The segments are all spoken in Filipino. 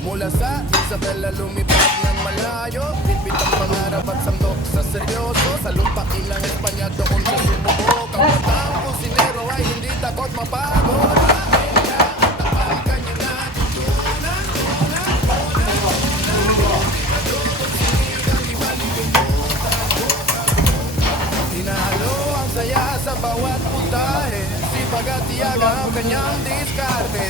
Mula sa Isabela lumipad ng malayo, bibit ang pangarap at sandok sa seryoso. Sa lupain ng Espanya doon sa sumubok. Ang batang kusinero ay hindi takot mapagod. Tinalo ang saya sa bawat putahe, sipag at tiyaga ang kanyang diskarte.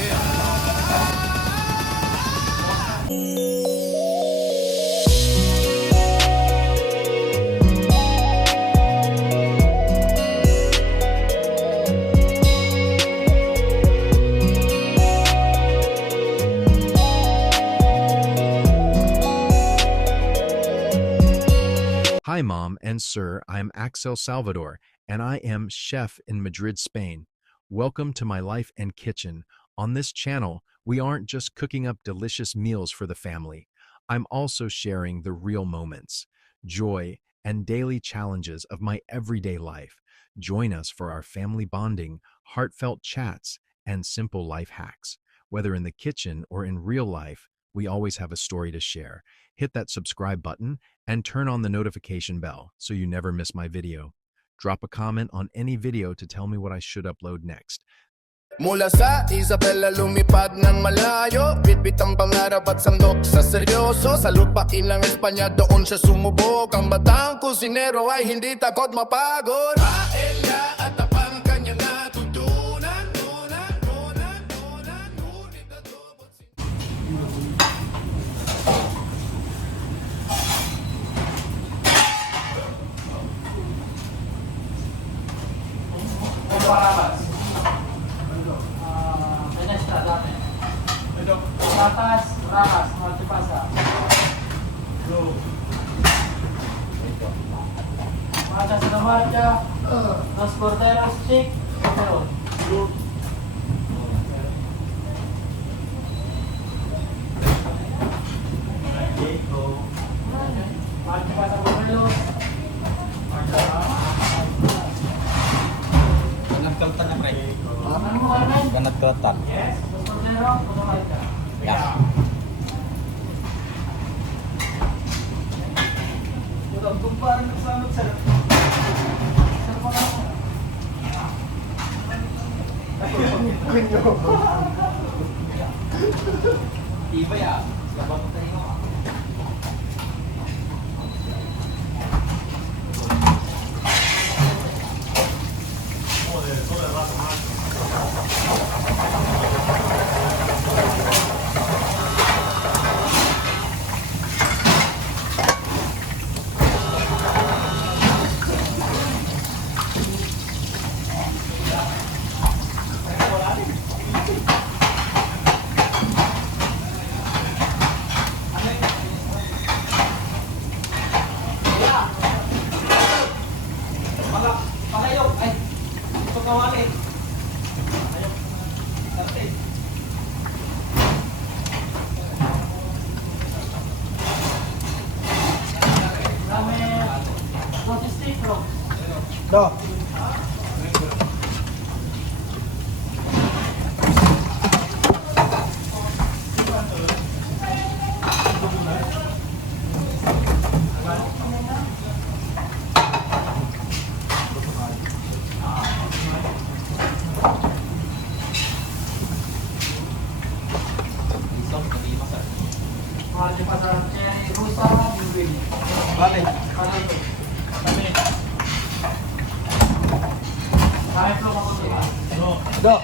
Hi, Mom and Sir. I'm Axel Salvador, and I am chef in Madrid, Spain. Welcome to my life and kitchen. On this channel, we aren't just cooking up delicious meals for the family. I'm also sharing the real moments, joy, and daily challenges of my everyday life. Join us for our family bonding, heartfelt chats, and simple life hacks. Whether in the kitchen or in real life, we always have a story to share. Hit that subscribe button and turn on the notification bell so you never miss my video. Drop a comment on any video to tell me what I should upload next. Mula sa Isabela lumipad ng malayo, bitbit ang pangarap at sandok sa seryoso. Sa lupain ng Espanya doon siya sumubok. Ang batang kusinero ay hindi takot mapagod. Paella at tapang kanya natutunan. Ngunit adobo Patas, rakas, matipasa. Patas na marcha, los corderos chick, pero. Matipasa modelos. Ganat kaltan na pre. Ano mo kanan? Ganat kaltan. Yes, los corderos, puto marcha. Ya. Yung kumpara ng samot sa sa mga Iba ya. Sabang tayo mo. Pakayok, ay, ito kawali. Ayok, sarte. Dami, roti stick, bro. Do. Mahal pa sa cherry, rusa, bibig. Bale. Paano ito? Kami. Kaya ito ako diba? Do.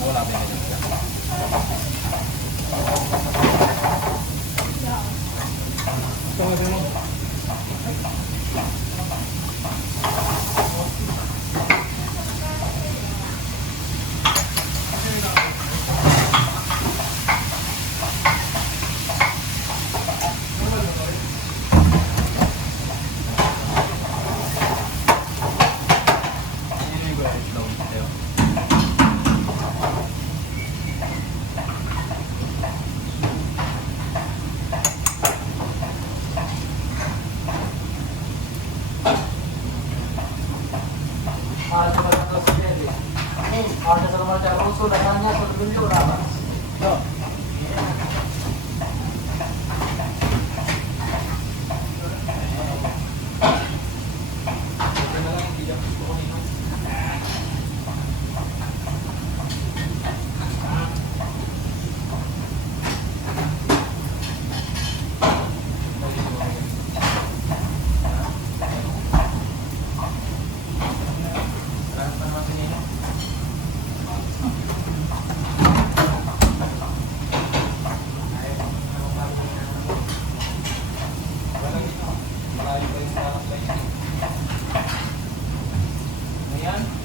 Wala ba yung Ada sama macam rusuh datangnya sebelum ramas. Do. Ayan.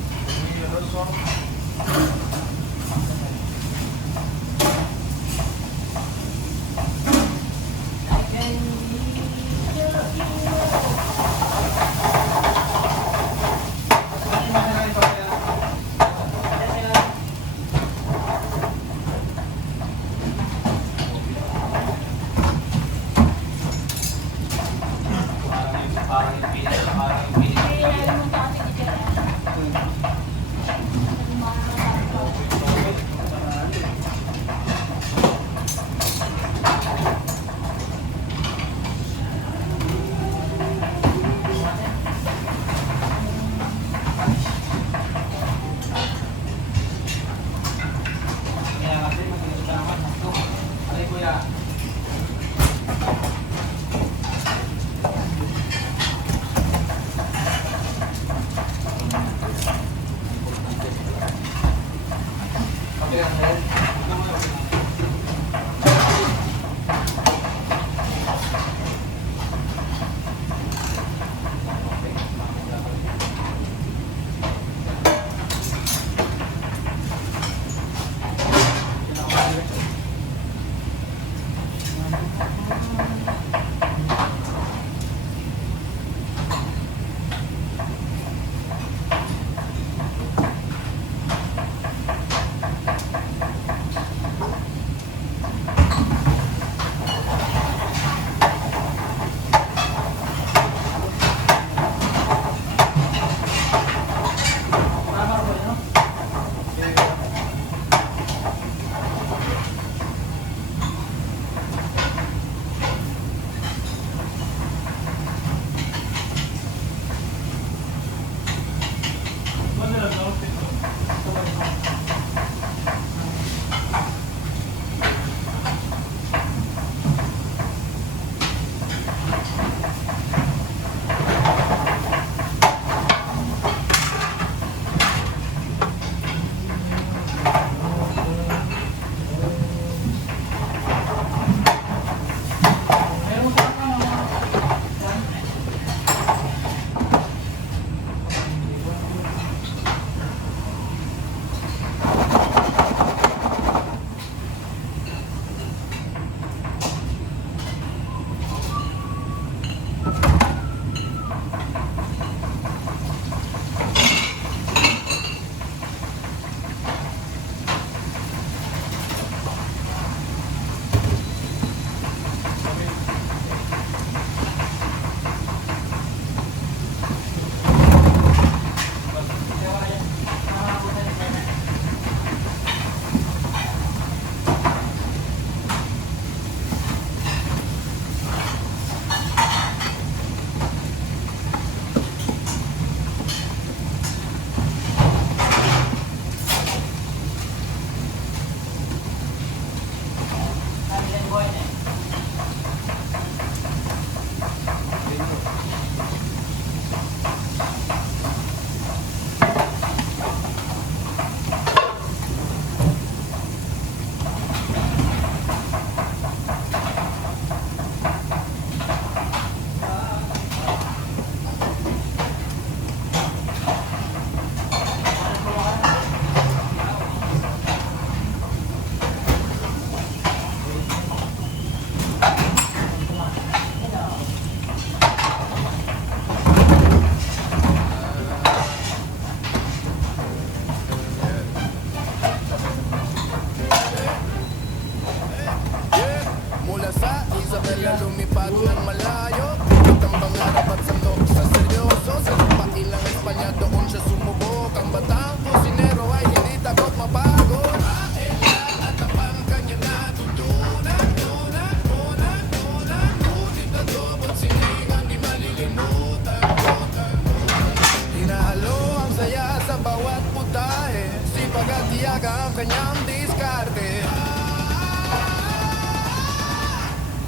ang kanyang diskarte.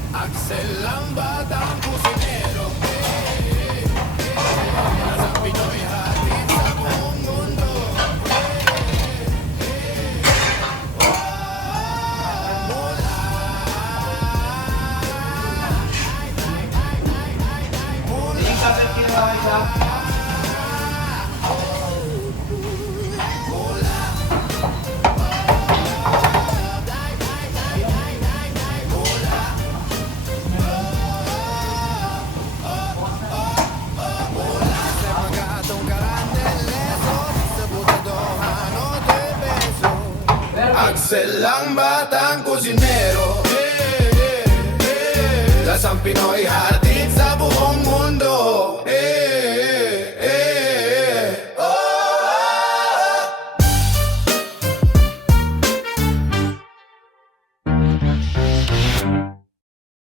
Axel ang batang kusinero. Sa Pinoy hatid sa buong mundo. Yung kapit kinuha isa. Axel ang batang kusinero. Lasang Pinoy